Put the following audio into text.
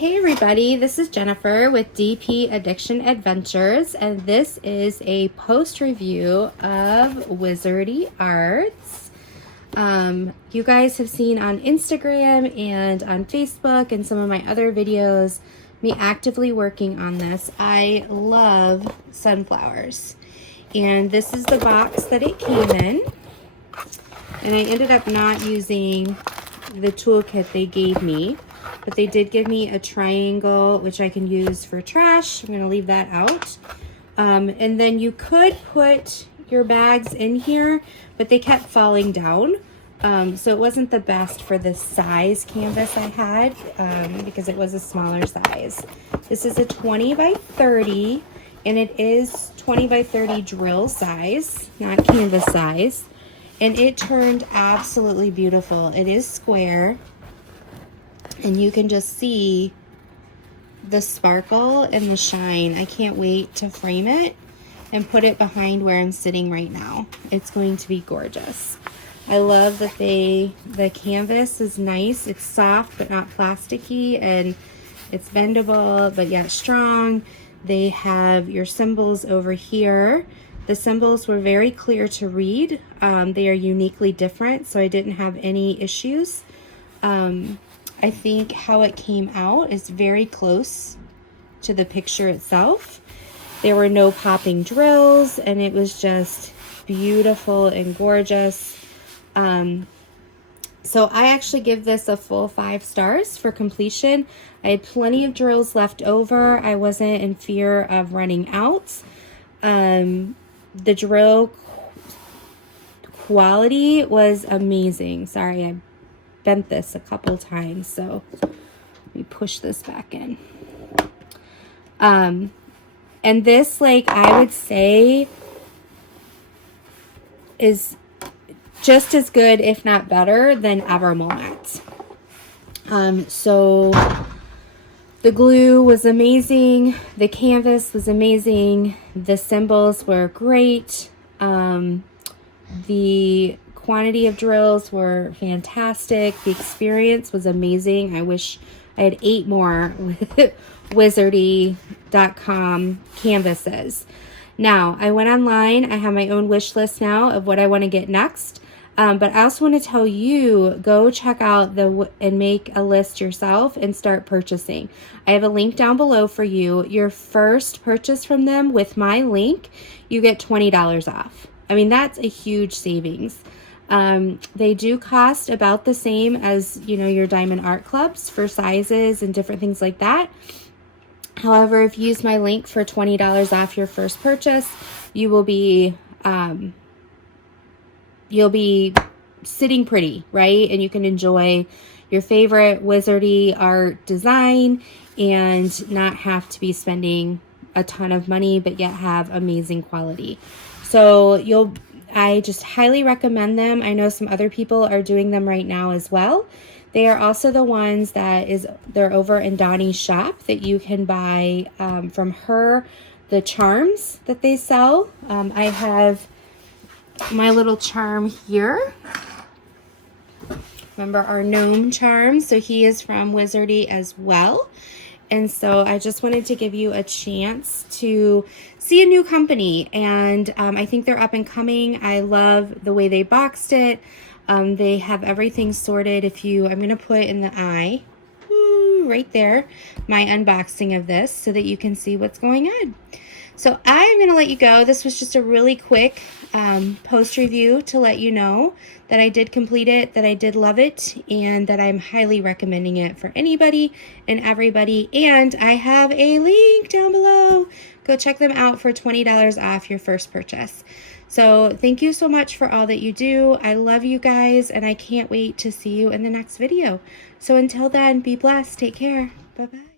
Hey everybody, this is Jennifer with DP Addiction Adventures, and this is a post review of Wizardi Arts. You guys have seen on Instagram and on Facebook and some of my other videos me actively working on this. I love sunflowers, and this is the box that it came in, and I ended up not using the toolkit they gave me. But they did give me a triangle, which I can use for trash. I'm going to leave that out. And then you could put your bags in here, but they kept falling down. So it wasn't the best for the size canvas I had because it was a smaller size. This is a 20 by 30, and it is 20 by 30 drill size, not canvas size. And it turned absolutely beautiful. It is square. And you can just see the sparkle and the shine. I can't wait to frame it and put it behind where I'm sitting right now. It's going to be gorgeous. I love that the canvas is nice. It's soft but not plasticky, and it's bendable but yet strong. They have your symbols over here. The symbols were very clear to read. They are uniquely different, so I didn't have any issues. I think how it came out is very close to the picture itself. There were no popping drills, and it was just beautiful and gorgeous. So I actually give this a full 5 stars for completion. I had plenty of drills left over. I wasn't in fear of running out. The drill quality was amazing. Sorry, I bent this a couple times, so let me push this back in. And this, like, I would say is just as good, if not better, than Evermolette. So the glue was amazing, the canvas was amazing, the symbols were great, the quantity of drills were fantastic. The experience was amazing. I wish I had 8 more Wizardi.com canvases. Now, I went online. I have my own wish list now of what I want to get next. But I also want to tell you, go check out and make a list yourself and start purchasing. I have a link down below for you. Your first purchase from them with my link, you get $20 off. I mean, that's a huge savings. They do cost about the same as, you know, your Diamond Art Clubs for sizes and different things like that. However, if you use my link for $20 off your first purchase, you'll be sitting pretty, right? And you can enjoy your favorite Wizardi art design and not have to be spending a ton of money, but yet have amazing quality. So I just highly recommend them. I know some other people are doing them right now as well. They are also the ones they're over in Donnie's shop that you can buy from her, the charms that they sell. I have my little charm here. Remember our gnome charm? So he is from Wizardi as well. And so I just wanted to give you a chance to see a new company. And I think they're up and coming. I love the way they boxed it. They have everything sorted. I'm going to put in the eye, right there, my unboxing of this so that you can see what's going on. So I'm going to let you go. This was just a really quick post review to let you know that I did complete it, that I did love it, and that I'm highly recommending it for anybody and everybody. And I have a link down below. Go check them out for $20 off your first purchase. So thank you so much for all that you do. I love you guys, and I can't wait to see you in the next video. So until then, be blessed. Take care. Bye-bye.